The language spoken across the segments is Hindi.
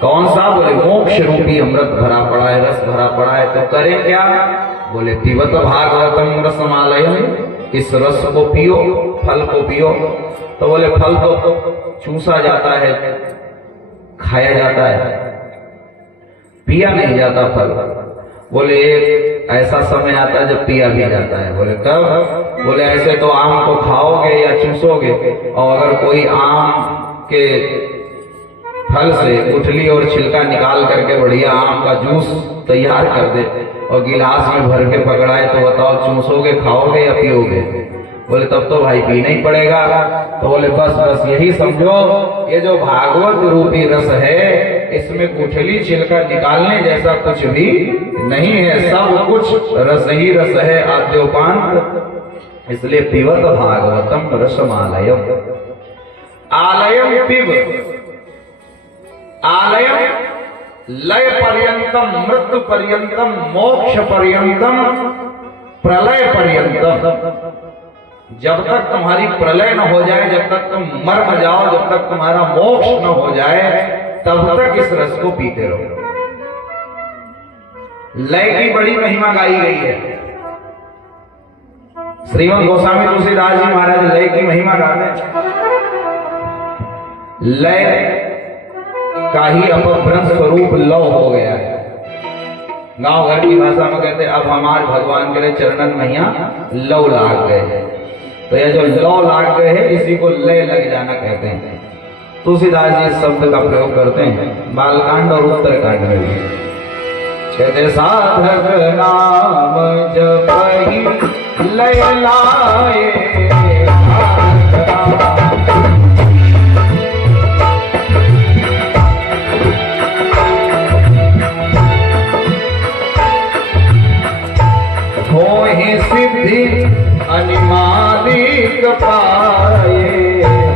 कौन सा? बोले मोक्ष रूपी अमृत भरा पड़ा है, रस भरा पड़ा है। तो करें क्या? बोले पिबत भागवतम रसमालयम, इस रस को पियो, फल को पियो। तो बोले फल तो चूसा जाता है, खाया जाता है, पिया नहीं जाता फल। बोले एक ऐसा समय आता है जब पिया भी जाता है। बोले कब? बोले ऐसे तो आम को खाओगे या चूसोगे, और अगर कोई आम के फल से गुठली और छिलका निकाल करके बढ़िया आम का जूस तैयार कर दे और गिलास में भर के पकड़ाए, तो बताओ चूसोगे, खाओगे या पियोगे? बोले तब तो भाई पीना ही पड़ेगा। तो बोले बस बस यही समझो, ये जो भागवत रूपी रस है इसमें गुठली छिलका निकालने जैसा कुछ भी नहीं है, सब कुछ रस ही रस है आद्योपांत। इसलिए पिबत भागवतम रसमालयम। आलयम पिब, आलयम लय पर्यंतम, मृत्यु पर्यंतम, मोक्ष पर्यंतम, प्रलय पर्यंतम। जब तक तुम्हारी प्रलय न हो जाए, जब तक तुम मर न जाओ, जब तक तुम्हारा मोक्ष न हो जाए, तब तक इस रस को पीते रहो। लय की बड़ी महिमा गाई गई है। श्रीमद् गोस्वामी तुलसीदास जी महाराज लय की महिमा गाते हैं। लय का ही अपभ्रंश स्वरूप लव हो गया है। गांव घर की भाषा में कहते हैं अब हमारे भगवान के लिए चरणन मैया लव लाग गए। तो ये जो लव लाग गए है इसी को लय लग जाना कहते हैं। तुलसीदास जी इस शब्द का प्रयोग करते हैं बालकांड और उत्तरकांड में भी। कहते साधक नाम जपहि लय लाए, होहि सिद्धि अनिमादिक पाए,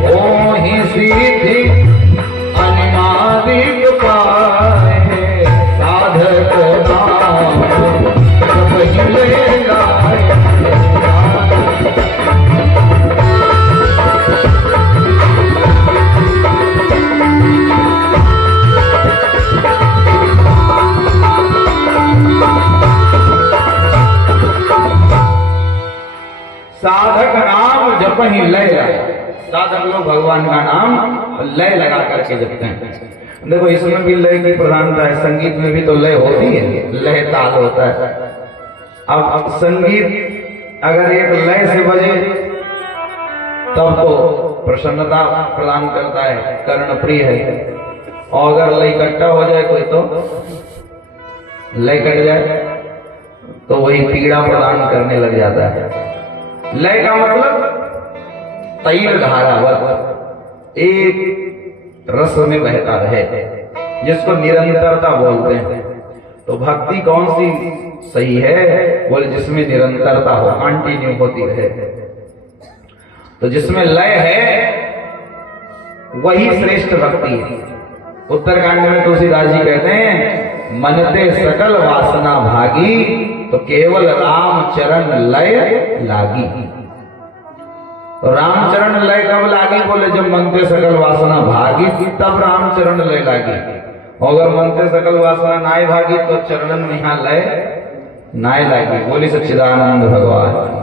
होहि सिद्धि अनिमादिक पाए, साधक नाम जपहि लय लाए। साधक नाम जपहि लय लाए। साधक लोग भगवान का नाम लय लगा करके जपते हैं। देखो इसमें भी लय की प्रधानता है, संगीत में भी तो लय होती है, लय ताल होता है। अब संगीत अगर एक लय से बजे तब तो प्रसन्नता प्रदान करता है, कर्ण प्रिय है। और अगर लय इकट्ठा हो जाए कोई, तो लय कट जाए तो वही पीड़ा प्रदान करने लग जाता है। लय का मतलब तैल धारावत एक रस में बहता रहे, जिसको निरंतरता बोलते हैं। तो भक्ति कौन सी सही है? बोले जिसमें निरंतरता हो, कंटिन्यू होती रहे। तो जिसमें लय है वही श्रेष्ठ भक्ति है। उत्तरकांड में तुलसीदास जी कहते हैं मनते सकल वासना भागी, तो केवल राम चरण लय लागी। तो रामचरण लय कब लागी? बोले जब मनते सकल वासना भागी थी तब रामचरण लय लागी। अगर मनते सकल वासना नाय भागी तो चरणन में यहाँ लय नाय लागी। बोली सच्चिदानंद भगवान।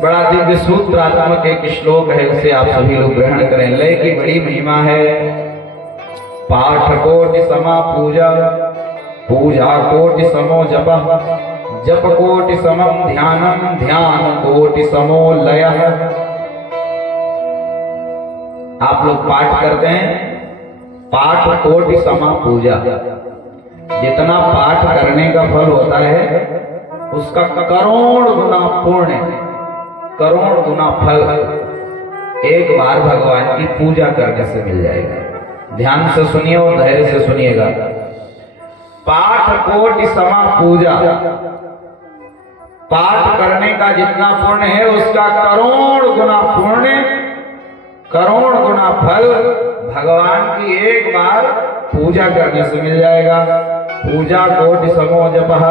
बड़ा दिव्य सूत्रात्मक एक श्लोक है, उसे आप सभी लोग ग्रहण करें। लय की बड़ी महिमा है। पाठ कोटि समा पूजा, पूजा कोटि समो जप, जप कोटि समम ध्यानम, ध्यान कोटि समो लय। आप लोग पाठ करते हैं, पाठ कोटि समा पूजा। जितना पाठ करने का फल होता है उसका करोड़ गुना पुण्य, करोड़ गुना फल एक बार भगवान की पूजा करने से मिल जाएगा। ध्यान से सुनिए और धैर्य से सुनिएगा। पाठ कोटि समा पूजा, पाठ करने का जितना पुण्य है उसका करोड़ गुना पुण्य, करोड़ गुना फल भगवान की एक बार पूजा करने से मिल जाएगा। पूजा कोटि समो जपः,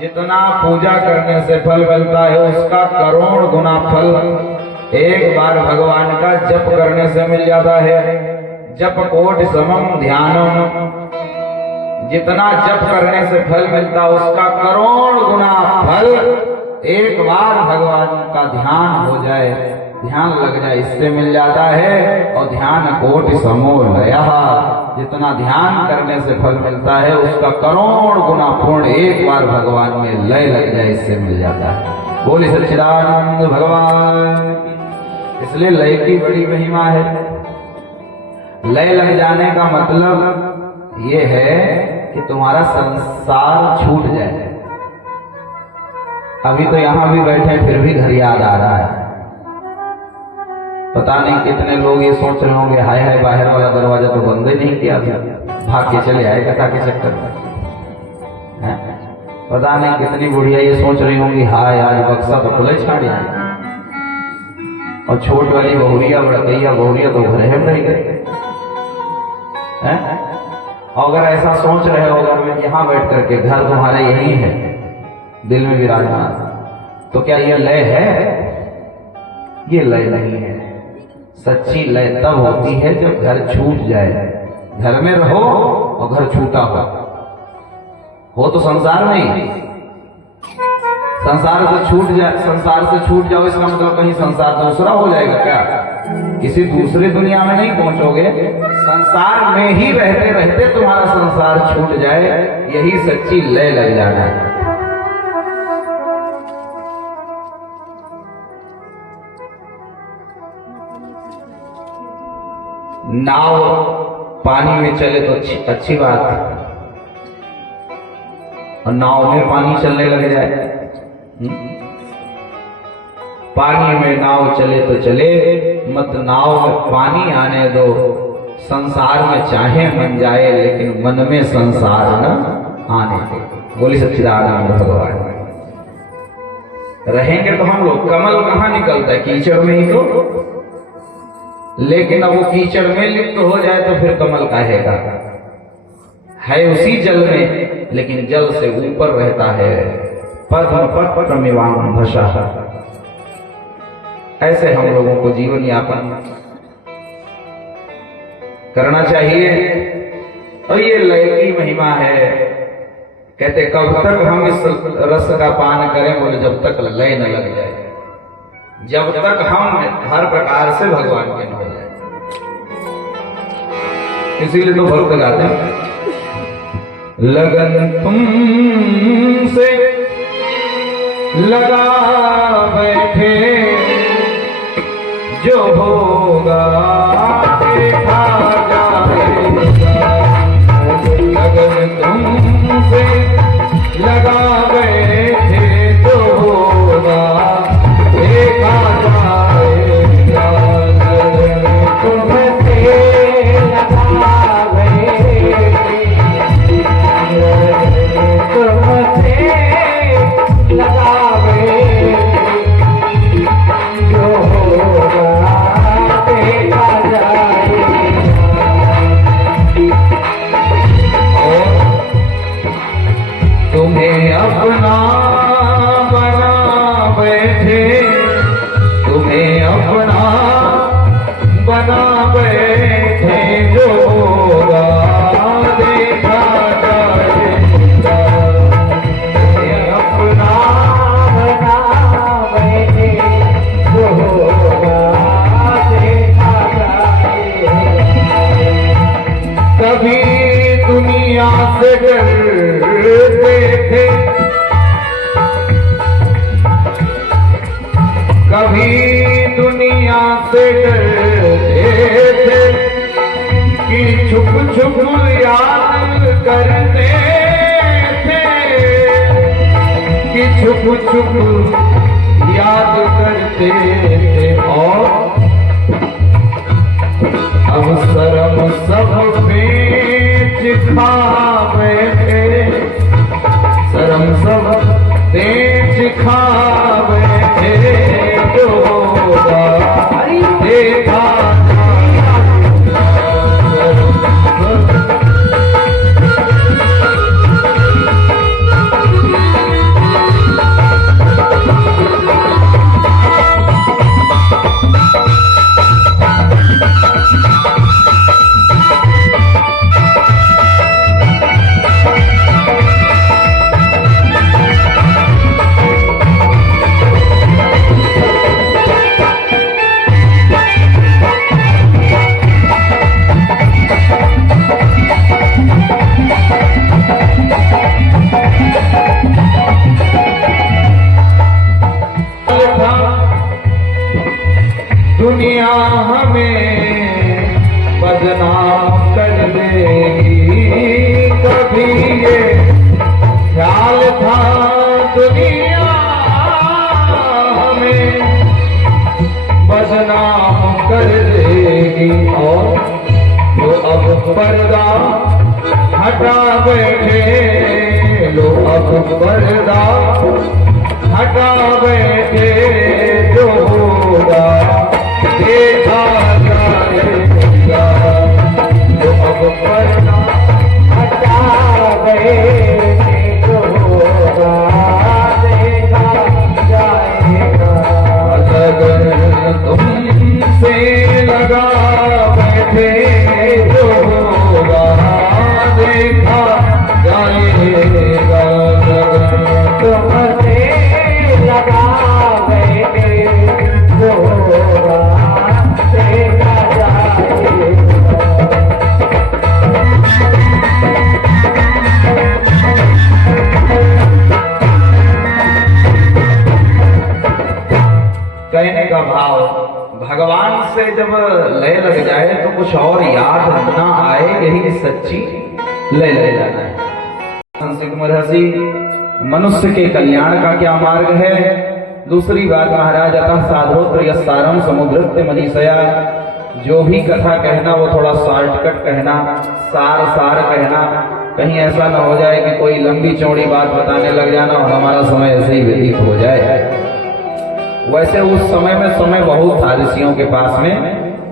जितना पूजा करने से फल मिलता है उसका करोड़ गुना फल एक बार भगवान का जप करने से मिल जाता है। जप कोटि समम ध्यानम, जितना जप करने से फल मिलता उसका करोड़ गुना फल एक बार भगवान का ध्यान हो जाए, ध्यान लग जाए, इससे मिल जाता है। और ध्यान कोटि समो लयः, जितना ध्यान करने से फल मिलता है उसका करोड़ गुना पूर्ण एक बार भगवान में लय लग जाए, इससे मिल जाता है। बोले सच्चिदानंद भगवान। इसलिए लय की बड़ी महिमा है। लय लग जाने का मतलब ये है कि तुम्हारा संसार छूट जाए। अभी तो यहां भी बैठे फिर भी घर याद आ रहा है। पता नहीं कितने लोग ये सोच रहे होंगे हाय हाय बाहर वाला दरवाजा तो बंद ही नहीं किया था, भाग के चले आए कथा के चक्कर में। पता नहीं कितनी बुढ़िया ये सोच रही होंगी हाय आज बक्सा तो खुले छाड़ आए, और छोट वाली बहुरिया बड़कैया बहुरिया तो घर है नहीं गए। अगर ऐसा सोच रहे हो, अगर यहाँ बैठ करके घर तुम्हारे यही है, दिल में विराजमान, तो क्या ये लय है? ये लय नहीं है। सच्ची लय तब होती है जब घर छूट जाए। घर में रहो और घर छूटा हो तो संसार नहीं, संसार से छूट जाए, संसार से छूट जाओ इसका मतलब कहीं संसार दूसरा हो जाएगा क्या? किसी दूसरी दुनिया में नहीं पहुंचोगे, संसार में ही रहते रहते तुम्हारा संसार छूट जाए, यही सच्ची लय लग जाना है। नाव पानी में चले तो अच्छी बात है, और नाव में पानी चलने लग जाए। पानी में नाव चले तो चले, मत नाव में पानी आने दो। संसार में चाहे मन जाए लेकिन मन में संसार न आने दो। बोली सच्चिदानंद भगवान। रहेंगे तो हम लोग, कमल कहाँ निकलता है? कीचड़ में ही तो। लेकिन अब वो कीचड़ में लिप्त हो जाए तो फिर कमल काहेगा? है उसी जल में, लेकिन जल से ऊपर रहता है। पद्म भषा। ऐसे हम लोगों को जीवन यापन करना चाहिए। और ये लय की महिमा है। कहते कब तक हम इस रस का पान करें? बोले जब तक लय न लग जाए, जब तक हम हर प्रकार से भगवान के न हो जाए। इसीलिए तो भक्त गाते हैं, लगन तुमसे लगा बैठे, जो होगा देखा जाएगा। लगन तुमसे लगा बैठे, जो होगा देखा जाएगा। तुमसे लगा बैठे, तुमसे लगा बैठे, जो होगा देखा जाएगा। और तुम्हें अपना बना बैठे, तुम्हें अपना बना बैठे, जो होगा देखा जाएगा। तुम्हें अपना बना बैठे, जो होगा देखा जाएगा। कभी दुनिया से डरते थे, कभी दुनिया से डरते थे, कि छुप छुप याद करते थे, कि छुप छुप याद करते थे। और अब शर्म सब बेच खा बैठे, शर्म सब बेच खा बैठे, जो होगा देखा बदनाम कर देगी। कभी ये ख्याल था दुनिया हमें बदनाम कर देगी, और जो अब पर्दा हटा बैठे, लो अब पर्दा हटा बैठे, जो होगा देखा जाएगा। जो अब पर्दा हटा बैठे, जो होगा देखा जाएगा। अगर तुमसे लगा बैठे, जो होगा देखा जाएगा। तुमसे लगा बैठे, जो होगा देखा जाएगा। कहने का भाव, भगवान से जब लय लग जाए तो कुछ और याद ना आए, यही सच्ची लय ले जाना है। महर्षि, मनुष्य के कल्याण का क्या मार्ग है? दूसरी बात महाराज, अतः साधोत्र यस्सारम समुद्रत्य मनीषया, जो भी कथा कहना वो थोड़ा शॉर्टकट कहना, सार सार कहना, कहीं ऐसा ना हो जाए कि कोई लंबी चौड़ी बात बताने लग जाना और हमारा समय ऐसे ही व्यतीत हो जाए। वैसे उस समय में समय बहुत था ऋषियों के पास में,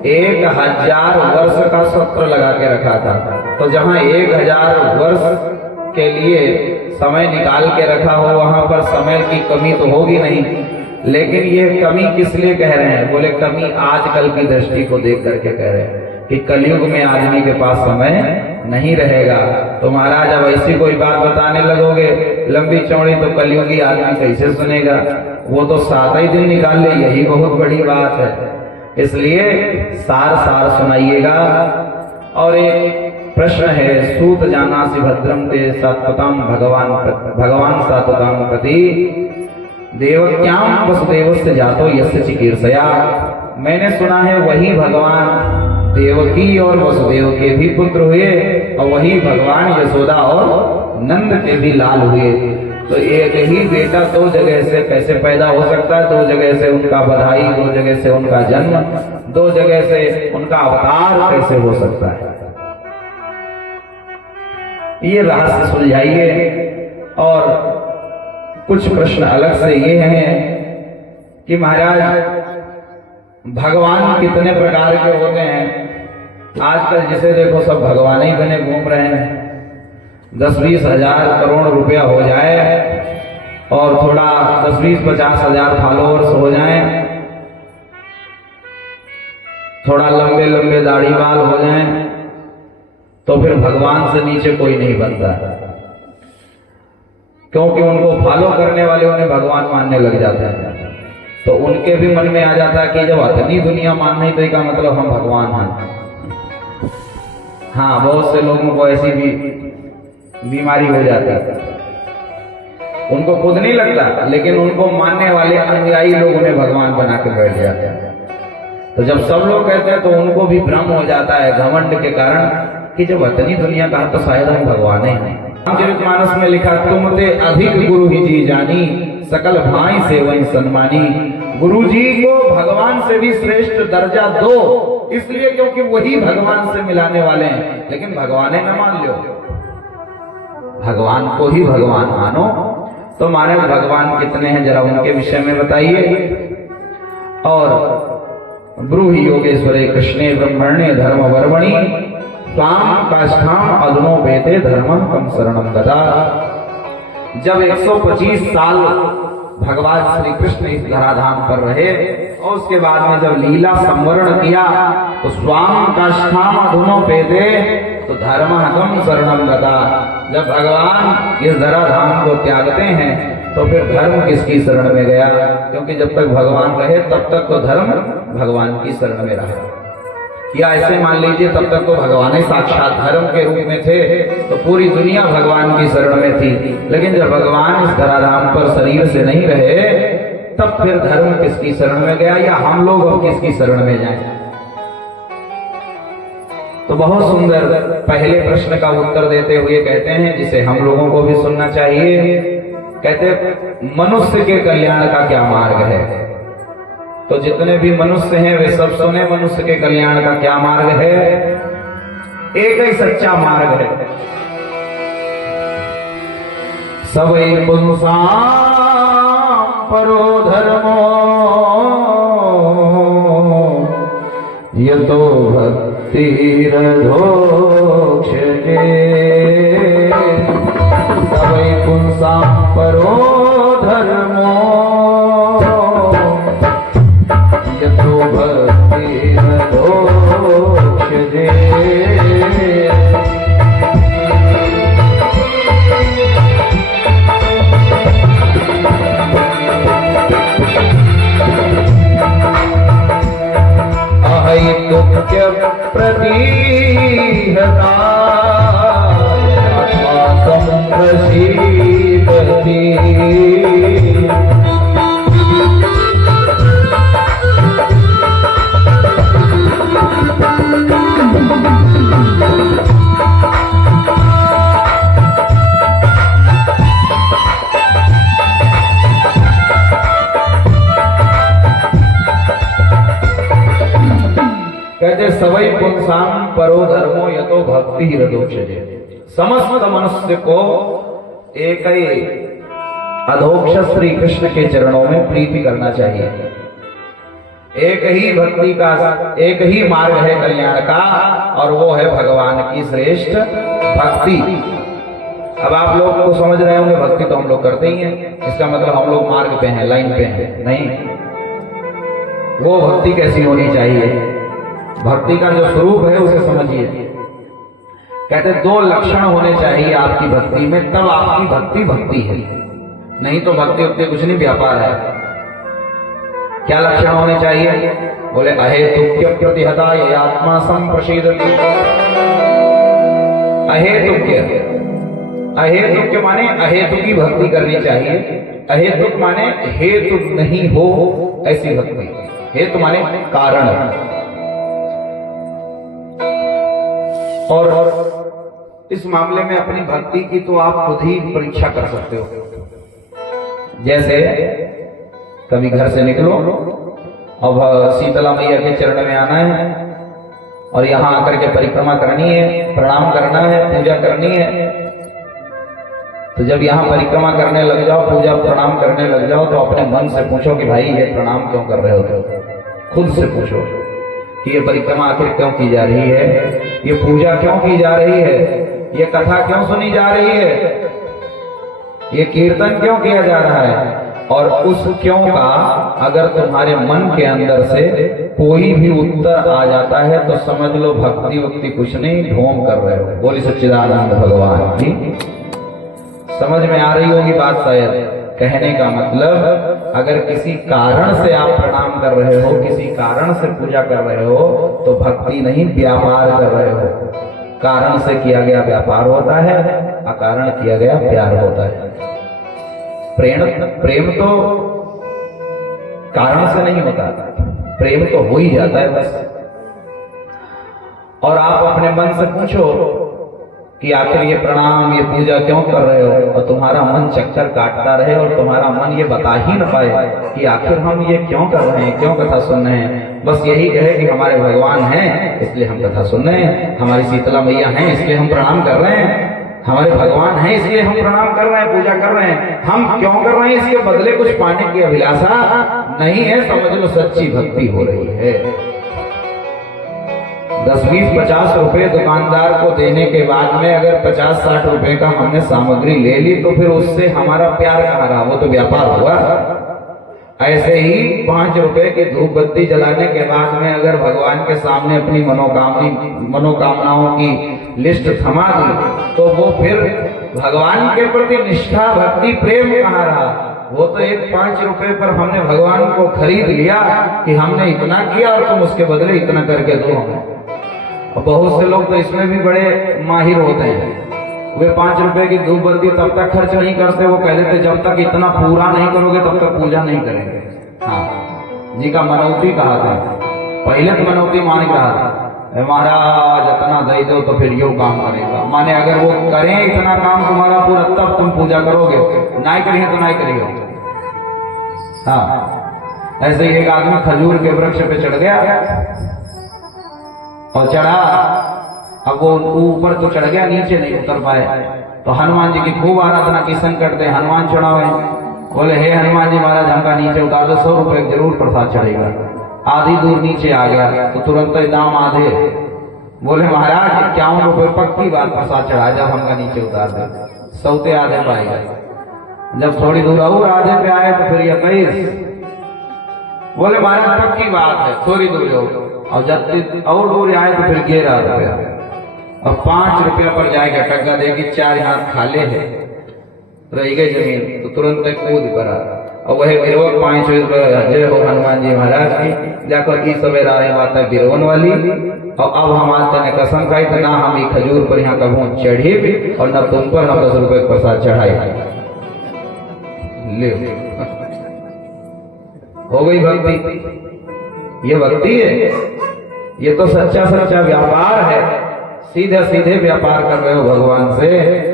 1000 वर्ष का सत्र लगा के रखा था। तो जहाँ 1000 वर्ष के लिए समय निकाल के रखा हो, वहां पर समय की कमी तो होगी नहीं। लेकिन ये कमी किस लिए कह रहे हैं? बोले कमी आजकल की दृष्टि को देख करके कह रहे हैं कि कलयुग में आदमी के पास समय नहीं रहेगा। तो महाराज अब ऐसी कोई बात बताने लगोगे लंबी चौड़ी, तो कलयुगी आदमी कैसे सुनेगा? वो तो 7 ही दिन निकाल ले, यही बहुत बड़ी बात है। इसलिए सार सार सुनाइएगा। और एक प्रश्न है, सूत जानासि भद्रम ते सत्पताम भगवान सात्वताम प्रति देवक्याम वसुदेवस्य जातो यस्य चिकीर्षया। मैंने सुना है वही भगवान देवकी और वसुदेव के भी पुत्र हुए, और वही भगवान यशोदा और नंद के भी लाल हुए। तो एक ही बेटा 2 जगह से कैसे पैदा हो सकता है? 2 जगह से उनका बधाई, 2 जगह से उनका जन्म, 2 जगह से उनका अवतार कैसे हो सकता है? ये रहस्य सुलझाइए। और कुछ प्रश्न अलग से ये हैं कि महाराज भगवान कितने प्रकार के होते हैं? आजकल जिसे देखो सब भगवान ही बने घूम रहे हैं। 10-20 हजार करोड़ रुपया हो जाए और थोड़ा 10-20-50 हजार फॉलोअर्स हो जाएं, थोड़ा लंबे लंबे दाढ़ी बाल हो जाएं, तो फिर भगवान से नीचे कोई नहीं बनता, क्योंकि उनको फॉलो करने वाले उन्हें भगवान मानने लग जाते हैं। तो उनके भी मन में आ जाता है कि जब इतनी दुनिया मान नहीं, तो इसका मतलब हम भगवान हैं। हाँ, बहुत से लोगों को ऐसी भी बीमारी हो जाती है, उनको खुद नहीं लगता, लेकिन उनको मानने वाले अनुयायी लोग उन्हें भगवान बना के बैठ जाते हैं। तो जब सब लोग कहते हैं तो उनको भी भ्रम हो जाता है घमंड के कारण कि जब इतनी दुनिया का तो शायद हम भगवान हैं। रामचरितमानस में लिखा, तुम ते अधिक गुरु ही जी जानी, सकल भाई से वही सन्मानी। गुरु जी को भगवान से भी श्रेष्ठ दर्जा दो, इसलिए क्योंकि वही भगवान से मिलाने वाले हैं। लेकिन भगवान न मान लो, भगवान को ही भगवान मानो। तो माने भगवान कितने हैं जरा उनके विषय में बताइए। और ब्रूहि योगेश्वरे कृष्णे ब्रह्मण्य धर्म वर्मणि, स्वाम काष्ठाम अधुनो वेदे धर्म कम शरणम गदा। जब 125 साल भगवान श्री कृष्ण इस धराधाम पर रहे और उसके बाद में जब लीला संवरण किया तो स्वाम काष्ठाम अधुनो वेदे तो धर्म कम शरणम गदा। जब भगवान इस धराधाम को त्यागते हैं तो फिर धर्म किसकी शरण में गया? क्योंकि जब तक भगवान रहे तब तक तो धर्म भगवान की शरण में रहा। या ऐसे मान लीजिए तब तक तो भगवान ही साक्षात धर्म के रूप में थे, तो पूरी दुनिया भगवान की शरण में थी। लेकिन जब भगवान इस धराधाम पर शरीर से नहीं रहे तब फिर धर्म किसकी शरण में गया, या हम लोग अब किसकी शरण में जाएं? तो बहुत सुंदर पहले प्रश्न का उत्तर देते हुए कहते हैं, जिसे हम लोगों को भी सुनना चाहिए। कहते मनुष्य के कल्याण का क्या मार्ग है। तो जितने भी मनुष्य हैं वे सब सुने, मनुष्य के कल्याण का क्या मार्ग है। एक ही सच्चा मार्ग है। सबै पुंसां परो धर्मो यतो भक्तिरधोक्षजे। सबै पुंसां परो धर्मो यतो भक्तिरधोक्षजे। अहैतुक्य प्रतीहता आत्मा संप्रसीदति। कहते सवै पुंसां परो धर्मो यतो भक्ति रदोक्षजे। समस्त मनुष्य को एक ही अधोक्ष श्री कृष्ण के चरणों में प्रीति करना चाहिए। एक ही भक्ति का एक ही मार्ग है कल्याण का, और वो है भगवान की श्रेष्ठ भक्ति। अब आप लोग को समझ रहे होंगे भक्ति तो हम लोग करते ही हैं, इसका मतलब हम लोग मार्ग पे हैं, लाइन पे हैं। नहीं, वो भक्ति कैसी होनी चाहिए, भक्ति का जो स्वरूप है उसे समझिए। कहते दो लक्षण होने चाहिए आपकी भक्ति में, तब आपकी भक्ति भक्ति है। नहीं तो भक्ति उक्ति कुछ नहीं, व्यापार है। क्या लक्षण होने चाहिए? बोले अहेतुक्य प्रतिहता ये आत्मा संप्रसीदति। अहेतुक्य, अहेतुक्य माने अहेतु की भक्ति करनी चाहिए। अहेतुक माने हेतु नहीं हो ऐसी भक्ति। हेतु माने कारण। और इस मामले में अपनी भक्ति की तो आप खुद ही परीक्षा कर सकते हो। जैसे कभी घर से निकलो, अब शीतला मैया के चरण में आना है और यहाँ आकर के परिक्रमा करनी है, प्रणाम करना है, पूजा करनी है। तो जब यहाँ परिक्रमा करने लग जाओ, पूजा प्रणाम करने लग जाओ, तो अपने मन से पूछो कि भाई ये प्रणाम क्यों कर रहे हो। तो खुद से पूछो कि ये परिक्रमा आखिर क्यों की जा रही है, ये पूजा क्यों की जा रही है, ये कथा क्यों सुनी जा रही है, ये कीर्तन क्यों किया जा रहा है। और उस क्यों का अगर तुम्हारे मन के अंदर से कोई भी उत्तर आ जाता है तो समझ लो भक्ति वक्ति कुछ नहीं, ढोंग कर रहे हो। बोली सच्चिदानंद भगवान की। समझ में आ रही होगी बात शायद। कहने का मतलब अगर किसी कारण से आप प्रणाम कर रहे हो, किसी कारण से पूजा कर रहे हो, तो भक्ति नहीं व्यापार कर रहे हो। कारण से किया गया व्यापार होता है, अकारण किया गया प्यार होता है। प्रेम तो कारण से नहीं होता, प्रेम तो हो ही जाता है बस। और आप अपने मन से पूछो कि आखिर ये प्रणाम ये पूजा क्यों कर रहे हो, और तुम्हारा मन चक्कर काटता रहे और तुम्हारा मन ये बता ही न पाए कि आखिर हम ये क्यों कर रहे हैं, क्यों कथा सुन रहे हैं। बस यही कहे कि हमारे भगवान हैं इसलिए हम कथा सुन रहे हैं, हमारी शीतला मैया हैं इसलिए हम प्रणाम कर रहे हैं, हमारे भगवान हैं इसलिए हम प्रणाम कर रहे हैं, पूजा कर रहे हैं। हम क्यों कर रहे हैं, इसके बदले कुछ पाने की अभिलाषा नहीं है। समझ लो सच्ची भक्ति हो रही है। 10, 20, 50 रुपए दुकानदार को देने के बाद में अगर 50-60 रुपए का हमने सामग्री ले ली तो फिर उससे हमारा प्यार कहाँ रहा, वो तो व्यापार हुआ। ऐसे ही 5 रुपए की धूप बत्ती जलाने के बाद में अगर भगवान के सामने अपनी मनोकामनाओं की लिस्ट थमा दी तो वो फिर भगवान के प्रति निष्ठा भक्ति प्रेम कहाँ रहा। वो तो एक 5 रुपए पर हमने भगवान को खरीद लिया कि हमने इतना किया और तुम उसके बदले इतना करके दो हमें। और बहुत से लोग तो इसमें भी बड़े माहिर होते हैं। वे 5 रुपए की धूप बत्ती तब तक खर्च नहीं करते, वो कह देते जब तक इतना पूरा नहीं करोगे तब तक पूजा नहीं करेंगे। हाँ जी का मनौती कहा था, पहले तो मनौती मान रहा था, महाराज इतना दे दो तो फिर यो काम करेगा। माने अगर वो करें इतना काम तुम्हारा पूरा, तब तुम पूजा करोगे, नहीं करिए तो नहीं करिए। हाँ, ऐसे ही एक आदमी खजूर के वृक्ष पे चढ़ गया और चढ़ा, अब वो ऊपर तो चढ़ गया, नीचे नहीं उतर पाए। तो हनुमान जी की खूब आराधना की संकट थे, हनुमान चढ़ावे, बोले हे हनुमान जी महाराज हमका नीचे उतार दो, 100 रुपए जरूर प्रसाद चढ़ेगा। आधी दूर नीचे आ गया तो तुरंत दाम आधे, बोले महाराज 51 रुपए पक्की बात प्रसाद चढ़ा, जब हमका नीचे उतार दे, 100 आधे पाएगा। जब थोड़ी दूर और आधे पे आए तो फिर 21, बोले महाराज पक्की बात है, थोड़ी दूर हो, और जब और दूर आए तो फिर 11 रुपया, और 5 रुपया पर जाएगा टक्का देगी, 4 हाथ खाले है, रह गई जमीन, तो तुरंत कूद पड़ा। और वही गिरवा 5 रुपया, जय हो हनुमान जी महाराज की, जाकर की सवेरा रहे बात है गिरवन वाली। और अब हम आज तने कसम खाई तो ना हम ये खजूर पर यहाँ कभू चढ़े भी, और न तुम पर हम 10 रुपए प्रसाद चढ़ाए। ले हो गई भक्ति, ये भक्ति है, ये तो सच्चा सच्चा व्यापार है, सीधे सीधे व्यापार कर रहे हो भगवान से।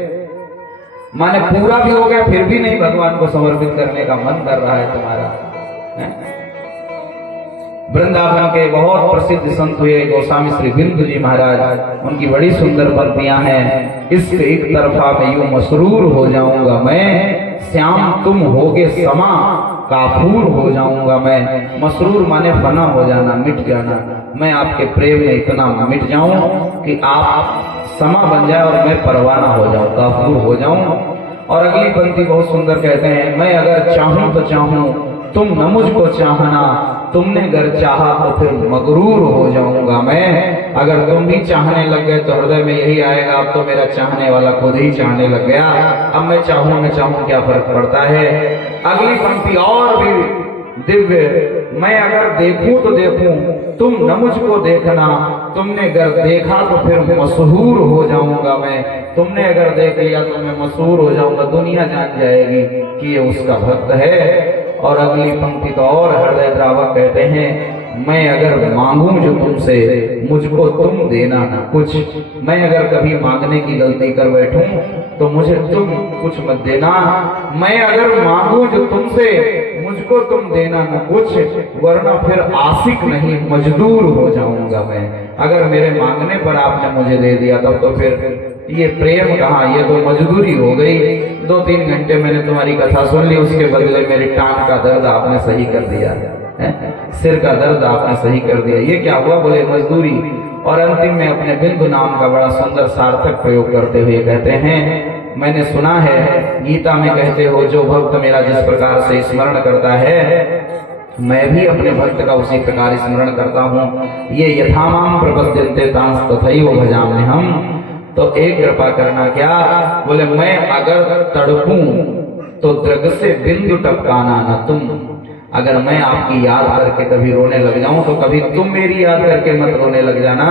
माने पूरा भी हो गया फिर भी नहीं भगवान को समर्पित करने का मन कर रहा है तुम्हारा। वृंदावन के बहुत प्रसिद्ध संत हुए गोस्वामी श्री बिंदु जी महाराज, उनकी बड़ी सुंदर पंक्तियां हैं। इस एक तरफा में यूं मसरूर हो जाऊंगा मैं, श्याम तुम होगे समा काफूर हो जाऊंगा मैं। मसरूर माने फना हो जाना, मिट जाना, मैं आपके प्रेम में इतना मिट जाऊं कि आप समा बन जाए और मैं परवाना हो जाऊं, काफूर हो जाऊं। और अगली पंक्ति बहुत सुंदर कहते हैं, मैं अगर चाहूं तो चाहूं तुम न मुझको चाहना, तुमने अगर चाहा तो फिर मगरूर हो जाऊंगा मैं। अगर तुम भी चाहने लग गए तो हृदय में यही आएगा, अब तो मेरा चाहने वाला खुद ही चाहने लग गया, अब मैं चाहूं क्या फर्क पड़ता है। अगली पंक्ति और भी दिव्य, मैं अगर देखूं तो देखूं तुम न मुझको देखना, तुमने अगर देखा तो फिर मशहूर हो जाऊंगा मैं। तुमने अगर देख लिया तो मैं मशहूर हो जाऊंगा, दुनिया जान जाएगी कि ये उसका भक्त है। और अगली पंक्ति तो और हृदय द्रावक कहते हैं, मैं अगर मांगूं जो तुमसे मुझको तुम देना न कुछ। मैं अगर कभी मांगने की गलती कर बैठूं तो मुझे तुम कुछ मत देना। मैं अगर मांगूं जो तुमसे मुझको तुम देना न कुछ, वरना फिर आशिक नहीं मजदूर हो जाऊंगा मैं। अगर मेरे मांगने पर आपने मुझे दे दिया तब तो फिर ये प्रेम कहाँ, ये तो मजदूरी हो गई। 2-3 घंटे मैंने तुम्हारी कथा सुन ली, उसके बदले मेरी टांग का दर्द आपने सही कर दिया, सिर का दर्द आपने सही कर दिया, ये क्या हुआ? बोले मजदूरी। और अंतिम में अपने बिंदु नाम का बड़ा सुंदर सार्थक प्रयोग करते हुए कहते हैं, मैंने सुना है गीता में कहते हो, जो भक्त मेरा जिस प्रकार से स्मरण करता है मैं भी अपने भक्त का उसी प्रकार स्मरण करता हूँ। ये यथामाम प्रपद्यन्ते तांस तथैव भजाम्यहम् हम। तो एक कृपा करना क्या? बोले मैं अगर तड़पूं तो द्रग से बिंदु टपकाना न तुम। अगर मैं आपकी याद करके कभी रोने लग जाऊं तो कभी तुम मेरी याद करके मत रोने लग जाना,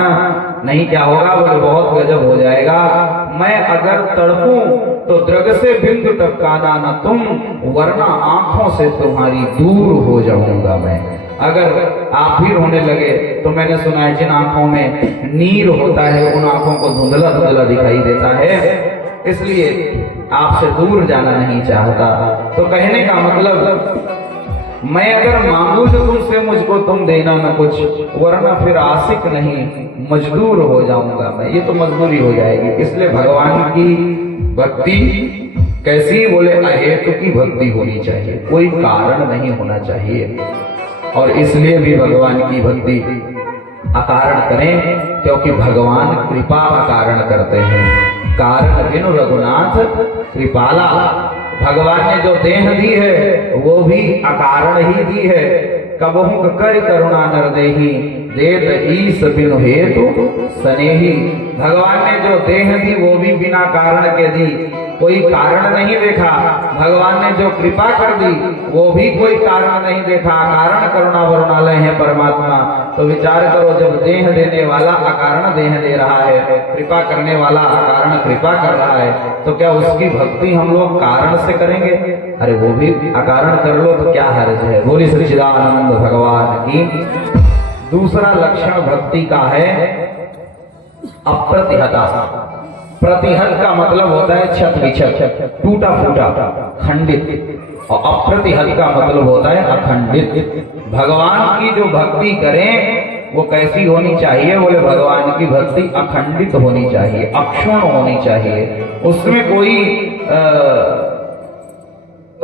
नहीं क्या होगा? बोले बहुत गजब हो जाएगा। मैं अगर तड़पूं तो द्रग से बिंदु टपकाना न तुम, वरना आंखों से तुम्हारी दूर हो जाऊंगा मैं। अगर आप भी रोने लगे तो मैंने सुना है जिन आंखों में नीर होता है उन आंखों को धुंधला धुंधला दिखाई देता है, इसलिए आपसे दूर जाना नहीं चाहता। तो कहने का मतलब, मैं अगर मांगू तो तुमसे मुझको तुम देना न कुछ, वरना फिर आशिक नहीं मजदूर हो जाऊंगा मैं। ये तो मजदूरी हो जाएगी। इसलिए भगवान की भक्ति कैसी? बोले अहेतु की भक्ति होनी चाहिए, कोई कारण नहीं होना चाहिए। और इसलिए भी भगवान की भक्ति अकारण करें, क्योंकि भगवान कृपा अकारण करते हैं। कारण बिनु रघुनाथ कृपाला। भगवान ने जो देह दी है वो भी अकारण ही दी है। कबहू कर करुणा नर देही, देत ईस बिनु हेतु सनेही। भगवान ने जो देह दी वो भी बिना कारण के दी, कोई कारण नहीं देखा। भगवान ने जो कृपा कर दी वो भी कोई कारण नहीं देखा। कारण करुणा वरुणालय है परमात्मा। तो विचार करो, जब देह देने वाला अकारण देह दे रहा है, कृपा करने वाला अकारण कृपा कर रहा है, तो क्या उसकी भक्ति हम लोग कारण से करेंगे? अरे वो भी अकारण कर लो तो क्या हर्ज है। बोली सच्चिदानंद भगवान की। दूसरा लक्षण भक्ति का है अप्रतिहता। प्रतिहत का मतलब होता है छत विछत, टूटा फूटा, खंडित। और अप्रतिहत का मतलब होता है अखंडित। भगवान की जो भक्ति करें वो कैसी होनी चाहिए? बोले भगवान की भक्ति अखंडित होनी चाहिए, अक्षुण्ण होनी चाहिए, उसमें कोई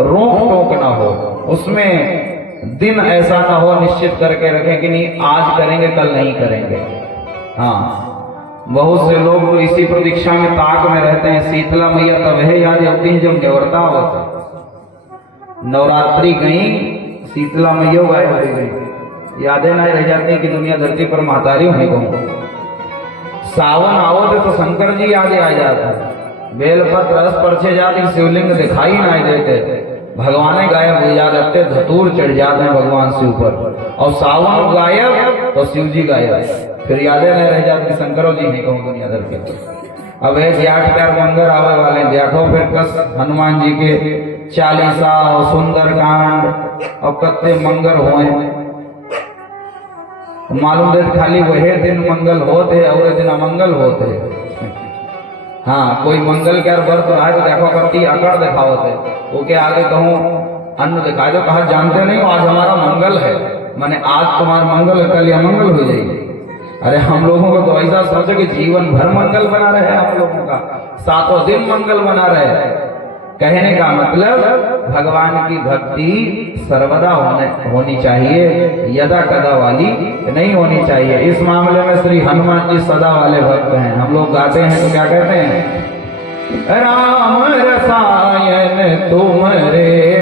रोक टोक ना हो, उसमें दिन ऐसा ना हो निश्चित करके रखें कि नहीं आज करेंगे कल नहीं करेंगे। हाँ, बहुत से लोग तो इसी प्रतीक्षा में ताक में रहते हैं, शीतला मैया तब है याद आती है जब न्यौरता होता है। नवरात्रि गई, शीतला मैया गायब हो गई, यादें ना रह जाती कि दुनिया धरती पर महतारी हुई कहूँ। सावन आवत तो शंकर जी यादें आ जाता, बेलपत्र रस परछे जाते, शिवलिंग दिखाई ना देते, भगवान गायब हो जाते, धतूर चढ़ जाते हैं भगवान से ऊपर। और सावन गायब तो शिव जी गायब, फिर यादें नहीं रह जाती शंकरों जी नहीं कहूँ दुनिया धरती पर। अब एक 8 प्यार मंगर आवे वाले देखो, फिर कस हनुमान जी के 40 और सुंदर कांड और कत्ते मंगर हुए, मालूम दे खाली वही दिन मंगल होते और दिन अमंगल होते। हाँ, कोई मंगल के व्रत रहा तो देखो करती अकड़ दिखावते, वो के आगे कहूँ अन्न दिखा दो, कहा जानते नहीं हो आज हमारा मंगल है, माने आज तुम्हारा मंगल है कल अमंगल हो जाएगी। अरे हम लोगों को तो ऐसा सोचो कि जीवन भर मंगल बना रहे हैं, आप लोगों का 7 दिन मंगल बना रहे। कहने का मतलब भगवान की भक्ति सर्वदा होनी चाहिए, यदा कदा वाली नहीं होनी चाहिए। इस मामले में श्री हनुमान जी सदा वाले भक्त हैं। हम लोग गाते हैं तो क्या कहते हैं? राम रसायन तुम रे